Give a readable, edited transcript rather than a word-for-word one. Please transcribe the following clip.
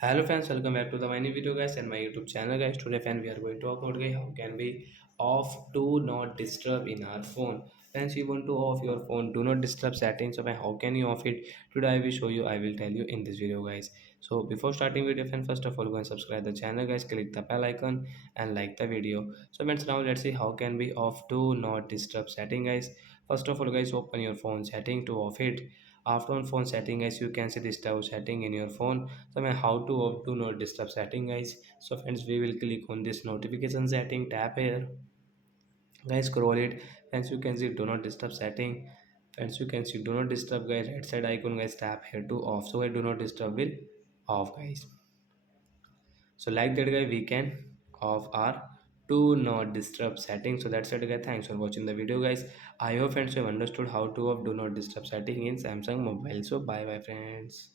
Hello friends, welcome back to the my new video guys and my YouTube channel guys. Today friends we are going to talk about guys how can we off do not disturb in our phone. Friends, you want to off your phone do not disturb settings. So how can you off it? Today I will show you. I will tell you in this video guys. So before starting video friends, first of all go and subscribe the channel guys. Click the bell icon and like the video. So friends, now let's see how can we off do not disturb setting guys. First of all guys, open your phone setting to off it. After on phone setting guys, you can see this tab setting in your phone. So how to off do not disturb setting guys. So friends, we will click on this notification setting tab here guys. Scroll it. Friends, you can see do not disturb setting. Friends, you can see do not disturb guys, right side icon guys, tap here to off. So I do not disturb will off guys. So like that guy, we can off our do not disturb setting. So that's it guys, thanks for watching the video guys. I hope friends you have understood how to off do not disturb setting in Samsung mobile. So bye bye friends.